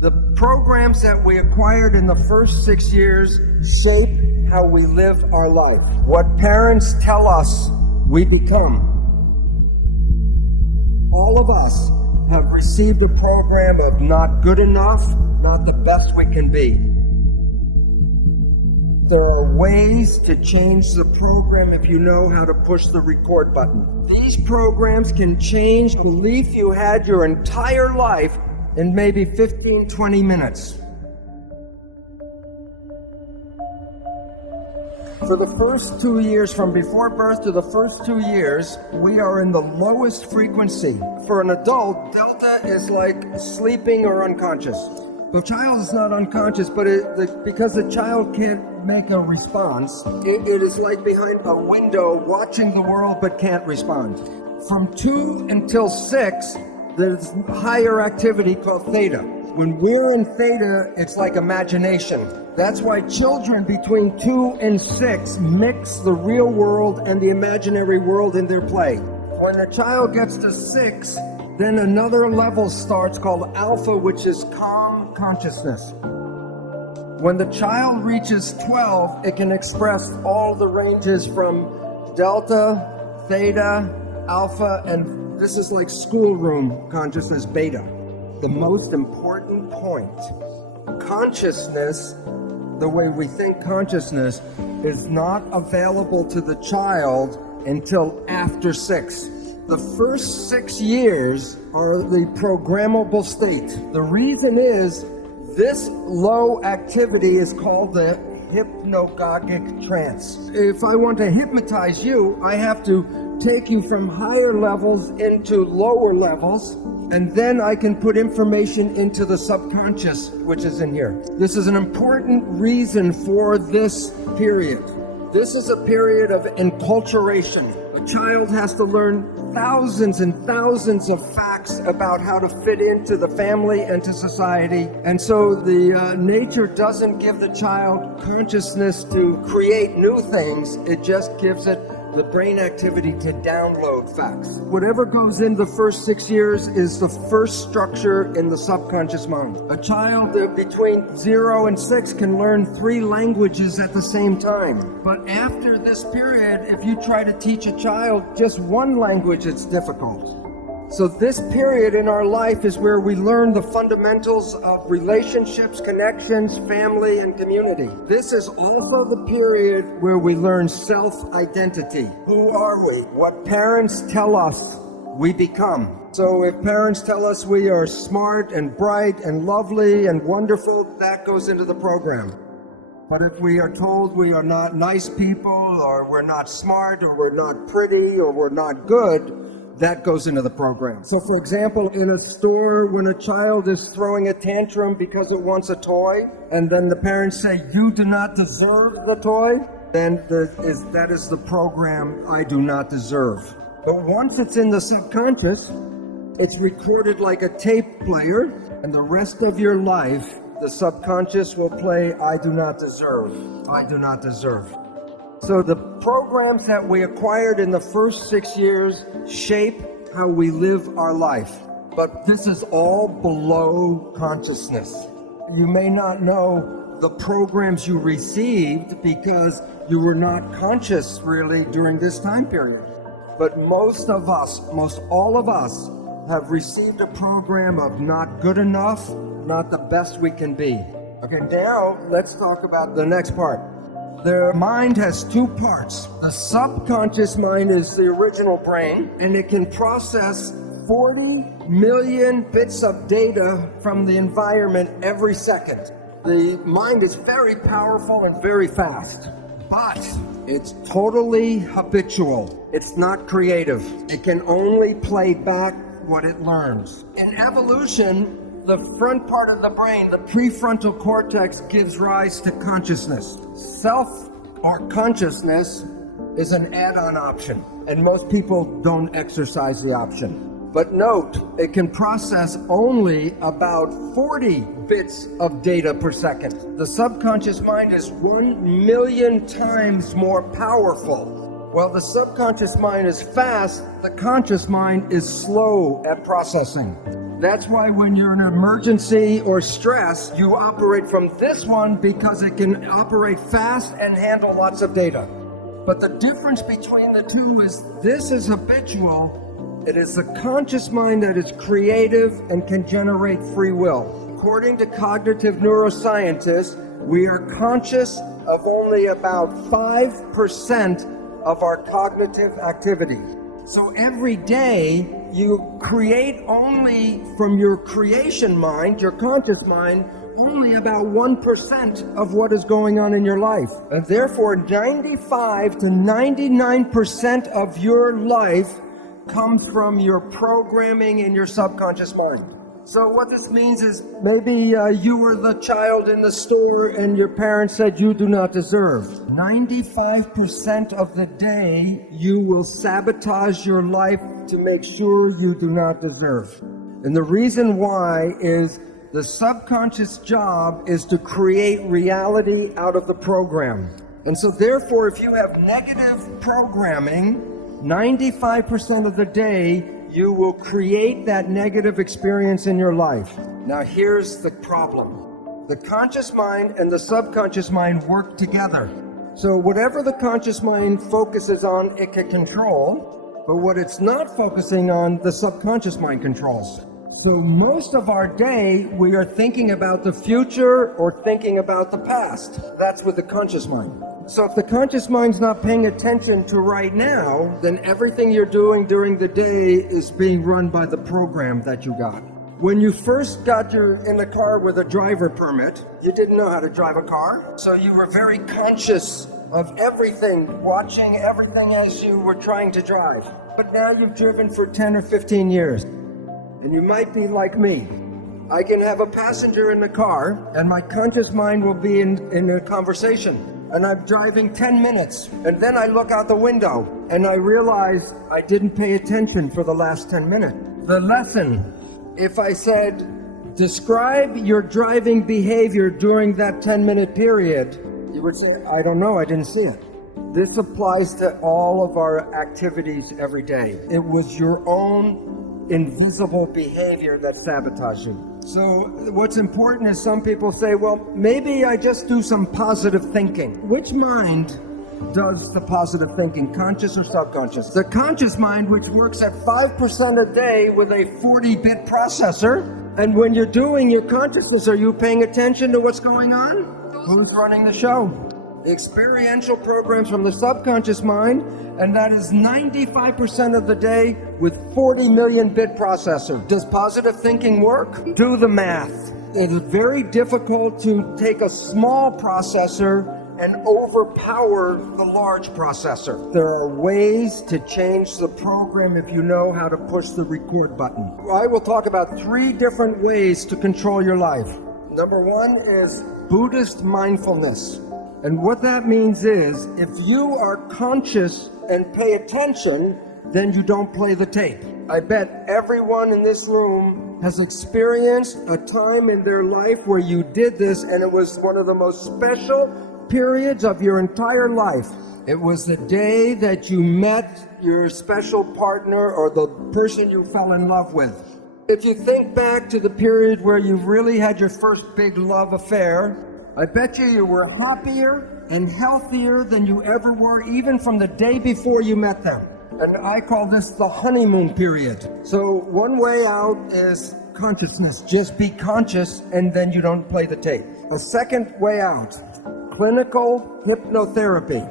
The programs that we acquired in the first 6 years shape how we live our life. What parents tell us, we become. All of us have received a program of not good enough, not the best we can be. There are ways to change the program if you know how to push the record button. These programs can change a belief you had your entire life in maybe 15, 20 minutes. For the first 2 years, from before birth to the first 2 years, we are in the lowest frequency. For an adult, delta is like sleeping or unconscious. The child is not unconscious, but because the child can't make a response, it is like behind a window watching the world but can't respond. From 2 until 6, there's higher activity called theta. When we're in theta, it's like imagination. That's why children between 2 and 6 mix the real world and the imaginary world in their play. When a child gets to 6, then another level starts called alpha, which is calm consciousness. When the child reaches 12, it can express all the ranges from delta, theta, alpha, and this is like schoolroom consciousness, beta. The most important point, consciousness, the way we think consciousness, is not available to the child until after 6. The first 6 years are the programmable state. The reason is this low activity is called the hypnagogic trance. If I want to hypnotize you, I have to take you from higher levels into lower levels, and then I can put information into the subconscious, which is in here. This is an important reason for this period. This is a period of enculturation. A child has to learn thousands and thousands of facts about how to fit into the family and to society. And so the nature doesn't give the child consciousness to create new things. It just gives it the brain activity to download facts. Whatever goes in the first 6 years is the first structure in the subconscious mind. A child between 0 and 6 can learn 3 languages at the same time. But after this period, if you try to teach a child just one language, it's difficult. So this period in our life is where we learn the fundamentals of relationships, connections, family, and community. This is also the period where we learn self-identity. Who are we? What parents tell us, we become. So if parents tell us we are smart and bright and lovely and wonderful, that goes into the program. But if we are told we are not nice people, or we're not smart, or we're not pretty, or we're not good, that goes into the program. So for example, in a store, when a child is throwing a tantrum because it wants a toy, and then the parents say, you do not deserve the toy, then that is the program, I do not deserve. But once it's in the subconscious, it's recorded like a tape player, and the rest of your life, the subconscious will play, I do not deserve, I do not deserve. So the programs that we acquired in the first 6 years shape how we live our life. But this is all below consciousness. You may not know the programs you received because you were not conscious really during this time period. But most of us, most all of us, have received a program of not good enough, not the best we can be. Okay, now let's talk about the next part. The mind has 2 parts. The subconscious mind is the original brain, and it can process 40 million bits of data from the environment every second. The mind is very powerful and very fast, but it's totally habitual. It's not creative. It can only play back what it learns. In evolution, the front part of the brain, the prefrontal cortex, gives rise to consciousness. Self or consciousness is an add-on option, and most people don't exercise the option. But note, it can process only about 40 bits of data per second. The subconscious mind is 1 million times more powerful. While the subconscious mind is fast, the conscious mind is slow at processing. That's why when you're in an emergency or stress, you operate from this one because it can operate fast and handle lots of data. But the difference between the two is this is habitual. It is the conscious mind that is creative and can generate free will. According to cognitive neuroscientists, we are conscious of only about 5% of our cognitive activity. So every day you create only from your creation mind, your conscious mind, only about 1% of what is going on in your life. And therefore 95 to 99% of your life comes from your programming in your subconscious mind. So what this means is maybe you were the child in the store and your parents said you do not deserve. 95% of the day you will sabotage your life to make sure you do not deserve. And the reason why is the subconscious job is to create reality out of the program. And so therefore, if you have negative programming, 95% of the day, you will create that negative experience in your life. Now here's the problem. The conscious mind and the subconscious mind work together. So whatever the conscious mind focuses on, it can control, but what it's not focusing on, the subconscious mind controls. So most of our day, we are thinking about the future or thinking about the past. That's with the conscious mind. So if the conscious mind's not paying attention to right now, then everything you're doing during the day is being run by the program that you got. When you first got in the car with a driver permit, you didn't know how to drive a car. So you were very conscious of everything, watching everything as you were trying to drive. But now you've driven for 10 or 15 years. And you might be like me. I can have a passenger in the car and my conscious mind will be in a conversation. And I'm driving 10 minutes, and then I look out the window, and I realize I didn't pay attention for the last 10 minutes. The lesson, if I said, describe your driving behavior during that 10-minute period, you would say, I don't know, I didn't see it. This applies to all of our activities every day. It was your own invisible behavior that sabotaged you. So what's important is some people say, well, maybe I just do some positive thinking. Which mind does the positive thinking, conscious or subconscious? The conscious mind, which works at 5% a day with a 40-bit processor. And when you're doing your consciousness, are you paying attention to what's going on? Who's running the show? Experiential programs from the subconscious mind, and that is 95% of the day with 40 million bit processor. Does positive thinking work? Do the math. It is very difficult to take a small processor and overpower the large processor. There are ways to change the program if you know how to push the record button. I will talk about 3 different ways to control your life. Number 1 is Buddhist mindfulness. And what that means is, if you are conscious and pay attention, then you don't play the tape. I bet everyone in this room has experienced a time in their life where you did this, and it was one of the most special periods of your entire life. It was the day that you met your special partner or the person you fell in love with. If you think back to the period where you really had your first big love affair, I bet you were happier and healthier than you ever were, even from the day before you met them. And I call this the honeymoon period. So one way out is consciousness. Just be conscious and then you don't play the tape. A second way out, clinical hypnotherapy,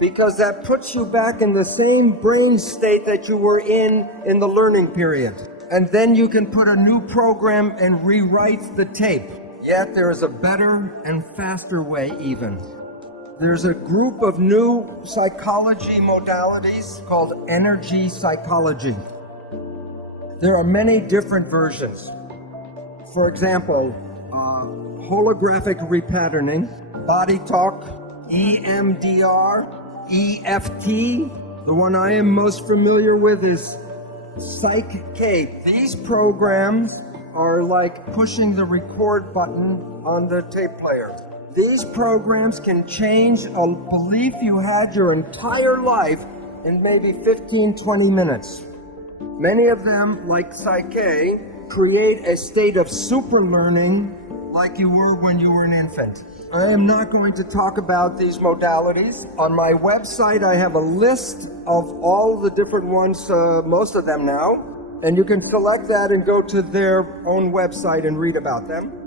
because that puts you back in the same brain state that you were in the learning period. And then you can put a new program and rewrite the tape. Yet there is a better and faster way even. There's a group of new psychology modalities called energy psychology. There are many different versions. For example, holographic repatterning, body talk, EMDR, EFT. The one I am most familiar with is Psych-K. These programs are like pushing the record button on the tape player. These programs can change a belief you had your entire life in maybe 15, 20 minutes. Many of them, like Psych-K, create a state of super learning like you were when you were an infant. I am not going to talk about these modalities. On my website, I have a list of all the different ones, most of them now, and you can select that and go to their own website and read about them.